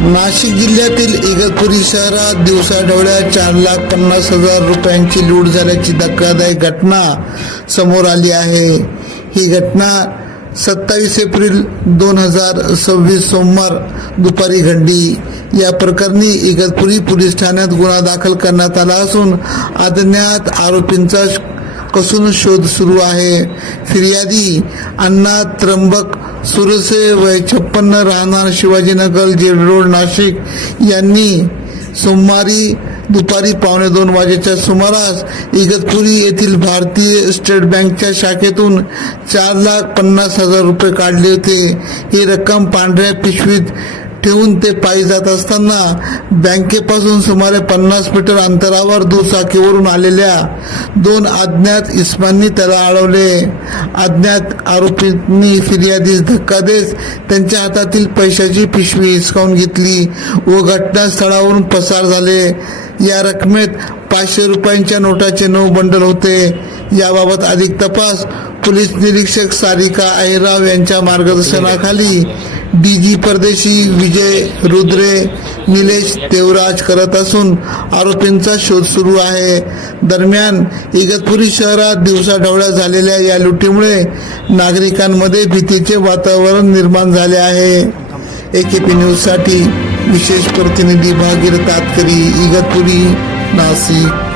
नाशिक जिल्ह्यातील इगतपुरी शहरात दिवसाढवळ्या 4,50,000 रुपयांची लूट झाल्याची धक्कादायक घटना समोर आली आहे। ही घटना 27 एप्रिल 2026 सोमवार दुपारी घडली। या प्रकरणी इगतपुरी पोलीस ठाण्यात गुन्हा दाखल करण्यात आला असून अज्ञात आरोपींचा कसून शोध सुरू आहे। फिर्यादी अण्णा त्र्यंबक सुरसे वय 56 राहणार शिवाजीनगर जेल रोड नाशिक यांनी सोमवारी दुपारी 1:15 वाजेच्या सुमारास इगतपुरी येथील भारतीय स्टेट बँकच्या शाखेतून 4,50,000 रुपये काढले होते। ही रक्कम पांढऱ्या पिशवीत ठेवून ते पायी जात असताना बँकेपासून सुमारे 50 मीटर अंतरावर दुचाकीवरून आलेल्या 2 अज्ञात इसमांनी त्याला अडवले। अज्ञात आरोपींनी फिर्यादीस धक्का देत त्यांच्या हातातील पैशाची पिशवी हिसकावून घेतली व घटनास्थळावरून पसार झाले। या रकमेत 500 रुपयांच्या नोटाचे 9 बंडल होते। याबाबत अधिक तपास पोलीस निरीक्षक सारिका अहिराव यांच्या मार्गदर्शनाखाली डीजी परदेशी विजय रुद्रे निलेश देवराज करत असून आरोपींचा शोध सुरू आहे। दरम्यान इगतपुरी शहरात दिवसाढवळ्या झालेल्या या लुटीमुळे नागरिकांमध्ये भीतीचे वातावरण निर्माण झाले आहे। AKP न्यूजसाठी विशेष प्रतिनिधी भागीरथ तातकरी, इगतपुरी, नाशिक।